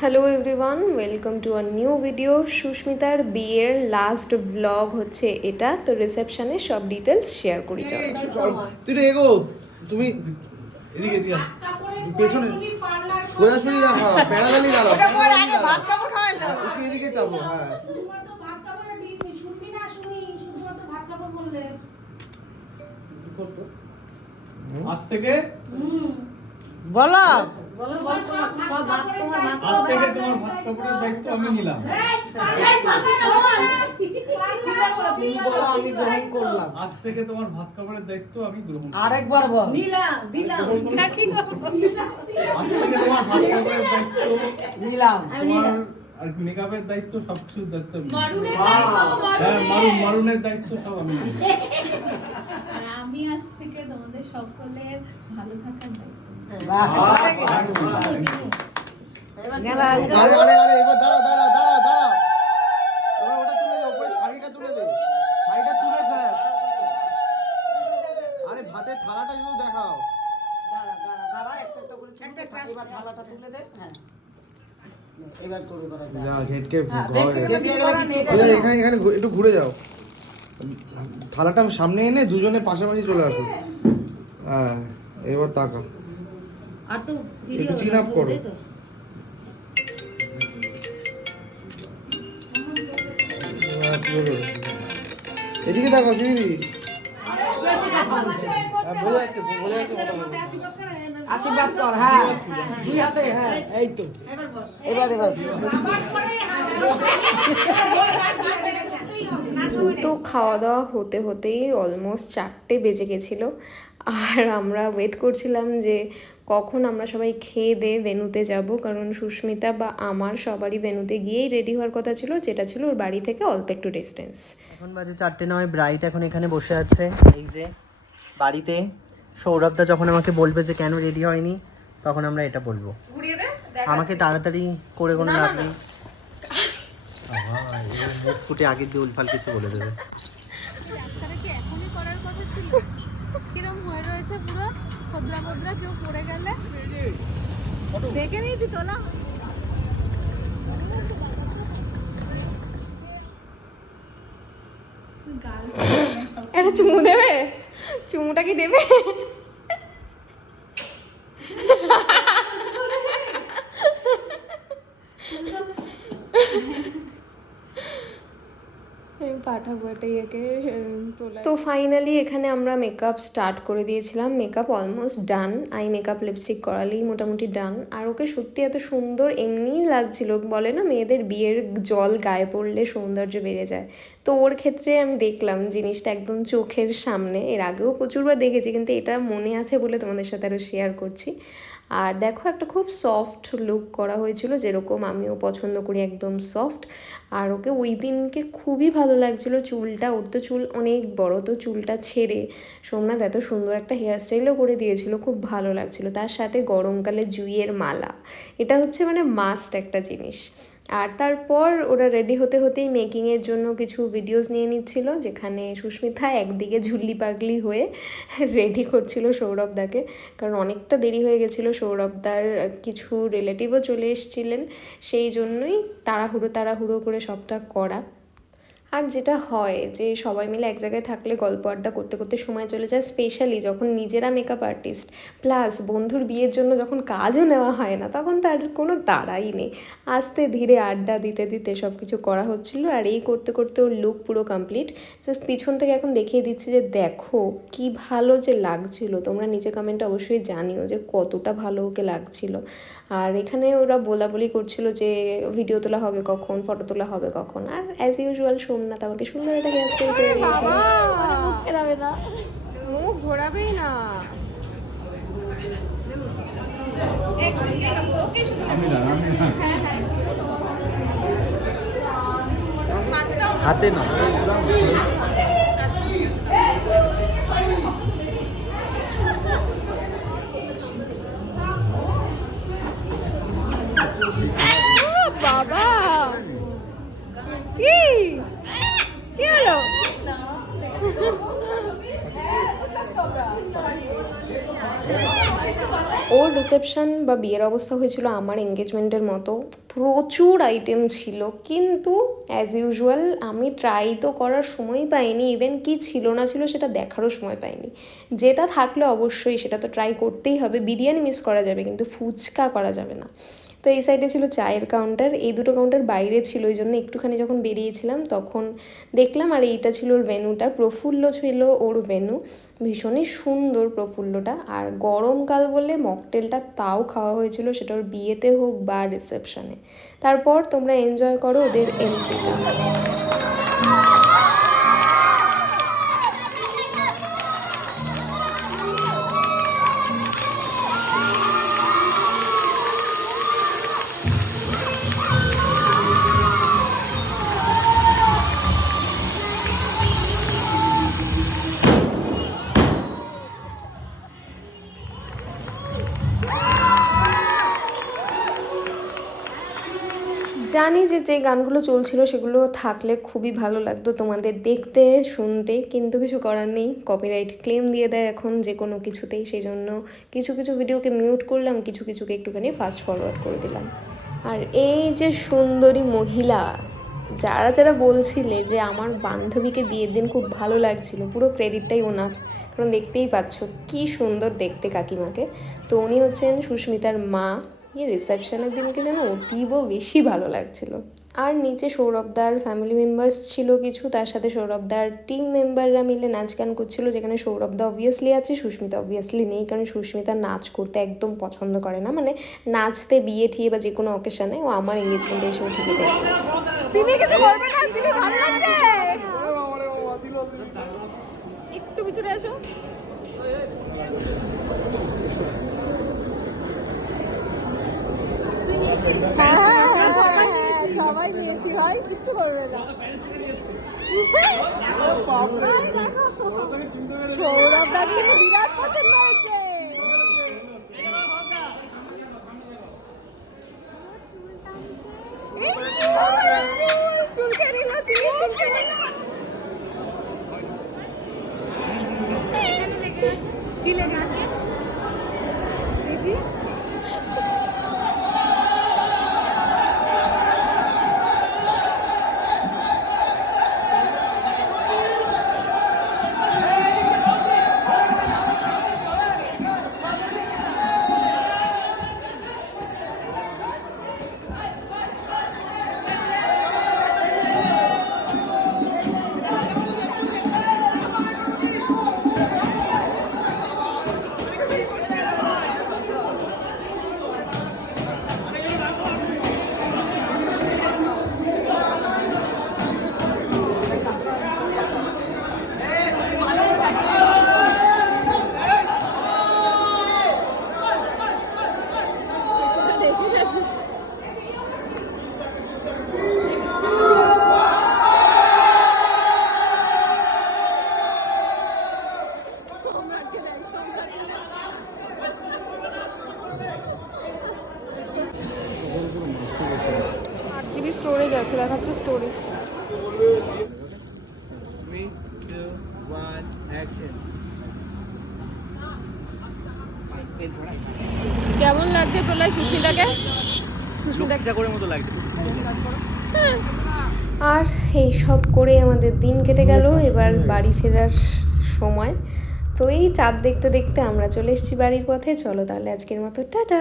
Hello everyone welcome to our new video সুস্মিতার বিয়ের last blog হচ্ছে এটা। তো রিসেপশনে সব ডিটেলস শেয়ার করি চলো। তুই রে এগো তুমি এদিকে এদিকে আস। পেছনে সোজাসুজি দেখো প্যারালালি দাঁড়াও। ওটা পরে আগে ভাত কাপড় খাওয়াই না। একটু এদিকে যাব হ্যাঁ। শুধুমাত্র ভাত কাপড়ে শুনবি না শুনি শুধুমাত্র ভাত কাপড় বললে আজ থেকে? হুম। বলো। আজ থেকে তোমার ভাত কাপড়ের দায়িত্ব আমি নিলাম। গ্রহণ করলাম আজ থেকে তোমার ভাত কাপড়ের দায়িত্ব আমি গ্রহণ করলাম। আরেকবার বল। দিলাম। দিলাম আজ থেকে তোমার ভাত কাপড়ের দায়িত্ব নিলাম। তোমার আর মেকআপের দায়িত্ব সবকিছুর দায়িত্ব মারুনের দায়িত্ব হ্যাঁ মারুন মারুনের দায়িত্ব সব আমি আমি আজ থেকে তোমাদের সকলের ভালো থাকার দায়িত্ব। এবার দাঁড়াও দাঁড়াও দাঁড়াও দাঁড়াও ওটা তুলে শাড়িটা তুলে দে শাড়িটা তুলে আরে থালাটা দেখাও একটা একটা করে ছুরি থালাটা তুলে দে। এবার করে করা যায়। যা ঘেটকে ঘর দেখতে যেতে গেলে কিচ্ছু ওই করার যে নেই। এখানে এখানে একটু ঘুরে যাও থালাটা সামনে এনে দুজনে পাশাপাশি চলে আসো হ্যাঁ এবার তাকা আর তো একটু চিন আপ করো। এদিকে দেখো সুমিদি হ্যাঁ বোঝা যাচ্ছে বোঝা যাচ্ছে মোটামুটি আশীর্বাদ কর হ্যাঁ দুই হাতে হ্যাঁ এই তো। এবার এবার তো খাওয়া দাওয়া হতে হতেই অলমোস্ট চারটে বেজে গেছিল। আর আমরা ওয়েট করছিলাম যে কখন আমরা সবাই খেয়ে দিয়ে ভেনুতে যাব? কারণ সুস্মিতা বা আমার সবারই ভেনুতে গিয়েই রেডি হওয়ার কথা ছিল যেটা ছিল ওর বাড়ি থেকে অল্প একটু ডিস্টেন্স এখন বাজে চারটে নয় ব্রাইট এখন এখানে বসে আছে। এই যে বাড়িতে সৌরভদা যখন আমাকে বলবে যে কেন রেডি হয়নি তখন আমরা এটা বলব। আমাকে তাড়াতাড়ি করে কোনো লাভ নেই। মুখ ফুটে আগের দিয়ে উলফাল কিছু বলে দেবে। রাস্তাটা কি এখনই করার কথা ছিল? কিরম হয়ে রয়েছে পুরো? খদ্রা মদ্রা, কেউ পড়ে গেলে? দেখে নিয়েছি তোলা একটা চুমু দেবে? চুমুটা কি দেবে আমি তো ফাইনালি এখানে আমরা মেকআপ স্টার্ট করে দিয়েছিলাম। Makeup almost done eye makeup lipstick করালেই মোটামুটি ডান আর ওকে সত্যি এত সুন্দর এমনিই লাগছিল, বলে না মেয়েদের বিয়ের জল গায়ে পড়লে সৌন্দর্য বেড়ে যায়। তো ওর ক্ষেত্রে আমি দেখলাম জিনিসটা একদম চোখের সামনে। এর আগেও প্রচুরবার দেখেছি, কিন্তু এটা মনে আছে বলে তোমাদের সাথে আরও শেয়ার করছি। আর দেখো একটা খুব সফট লুক করা হয়েছিল, যেরকম আমিও পছন্দ করি একদম সফট আর ওকে ওই দিনকে খুবই ভালো লাগছিল, চুলটা, ওর তো চুল অনেক বড়, তো চুলটা ছেড়ে সোমনাথ এত সুন্দর একটা হেয়ারস্টাইলও করে দিয়েছিল, খুব ভালো লাগছিল। তার সাথে গরমকালে জুইয়ের মালা, এটা হচ্ছে মানে মাস্ট একটা জিনিস। আর তারপর ওরা রেডি হতে হতেই মেকিংয়ের জন্য কিছু ভিডিওস নিয়ে নিচ্ছিল, যেখানে সুস্মিতা একদিকে ঝুল্লি পাগলি হয়ে রেডি করছিল সৌরভদাকে, কারণ অনেকটা দেরি হয়ে গেছিল, সৌরভদার কিছু রিলেটিভও চলে এসছিলেন, সেই জন্যই তাড়াহুড়ো তাড়াহুড়ো করে সবটা করা। আর যেটা হয় যে সবাই মিলে এক জায়গায় থাকলে গল্প আড্ডা করতে করতে সময় চলে যায় স্পেশালি যখন নিজেরা মেকআপ আর্টিস্ট প্লাস বন্ধুর বিয়ের জন্য যখন কাজও নেওয়া হয় না তখন তার কোনো তাড়াই নেই। আস্তে ধীরে আড্ডা দিতে দিতে সব কিছু করা হচ্ছিল আর এই করতে করতে ওর লুক পুরো কমপ্লিট জাস্ট পিছন থেকে এখন দেখিয়ে দিচ্ছি যে দেখো কি ভালো যে লাগছিল। তোমরা নিচে কমেন্টে অবশ্যই জানিও যে কতটা ভালো ওকে লাগছিল। আর এখানে ওরা বলা বলি করছিল যে ভিডিও তোলা হবে কখন ফটো তোলা হবে কখন। আর অ্যাজ ইউজুয়াল সোমনাথ আমাকে সুন্দর একটা হেয়ার স্টাইল করে দিয়েছে। মুখ ঘোরাবেই না। মুখ না না। হাতে না বাবা কি কি হলো হ্যাঁ ওর রিসেপশন বা বিয়ের অবস্থা হয়েছিল আমার এঙ্গেজমেন্টের মতো। প্রচুর আইটেম ছিল। কিন্তু অ্যাজ ইউজুয়াল আমি ট্রাই তো করার সময় পাইনি। ইভেন কি ছিল না ছিল সেটা দেখারও সময় পাইনি। যেটা থাকলে অবশ্যই সেটা তো ট্রাই করতেই হবে। বিরিয়ানি মিস করা যাবে, কিন্তু ফুচকা করা যাবে না। তো এই সাইডে ছিল চায়ের কাউন্টার এই দুটো কাউন্টার বাইরে ছিল, ওই জন্য একটুখানি যখন বেরিয়েছিলাম তখন দেখলাম, আর এইটা ছিল ওর ভেনুটা প্রফুল্ল ছিল ওর ভেনু ভীষণই সুন্দর প্রফুল্লটা, আর গরমকাল বলে মকটেলটা তাও খাওয়া হয়েছিল, সেটা ওর বিয়েতে হোক বা রিসেপশনে তারপর তোমরা এনজয় করো ওদের এন্ট্রিটা জানি যে যে গানগুলো চলছিল সেগুলো থাকলে খুবই ভালো লাগতো তোমাদের দেখতে, শুনতে, কিন্তু কিছু করার নেই। কপিরাইট ক্লেম দিয়ে দেয় এখন যে কোনো কিছুতেই সেই জন্য কিছু কিছু ভিডিওকে মিউট করলাম, কিছু কিছুকে একটুখানি ফাস্ট ফরওয়ার্ড করে দিলাম। আর এই যে সুন্দরী মহিলা, যারা যারা বলছিলে যে আমার বান্ধবীকে বিয়ের দিন খুব ভালো লাগছিল, পুরো ক্রেডিটটাই ওনার, কারণ দেখতেই পাচ্ছ কি সুন্দর দেখতে কাকিমাকে। তো উনি হচ্ছেন সুস্মিতার মা এই রিসেপশনের দিনকে যেন অতীব বেশি ভালো লাগছিল। আর নিচে সৌরভদার ফ্যামিলি মেম্বার্স ছিল কিছু তার সাথে সৌরভদার টিম মেম্বাররা মিলে নাচ গান করছিল যেখানে সৌরভদা অবভিয়াসলি আছে সুস্মিতা অবভিয়াসলি নেই কারণ সুস্মিতা নাচ করতে একদম পছন্দ করে না। মানে নাচতে বিয়ে ঠিয়ে বা যে কোনো অকেশনে ও আমার এঙ্গেজমেন্টে এসেও ঠিকই দেখে গেছে। একটু পিছনে এসো হ্যাঁ, হ্যাঁ, হ্যাঁ, সবাই নিয়েছি ভাই কিচ্ছু করবে না। সৌরভ দা কিন্তু বিরাট পছন্দ হয়েছে। আট জিবি স্টোরেজ আছে দেখাচ্ছে স্টোরেজ. কেমন লাগছে প্রলয় সুস্মিতাকে? সুস্মিতা করে মতো লাগছে। আর এই সব করে আমাদের দিন কেটে গেল এবার বাড়ি ফেরার সময়। তো এই চাঁদ দেখতে দেখতে আমরা চলে এসেছি বাড়ির পথে। চলো তাহলে আজকের মতো, টাটা!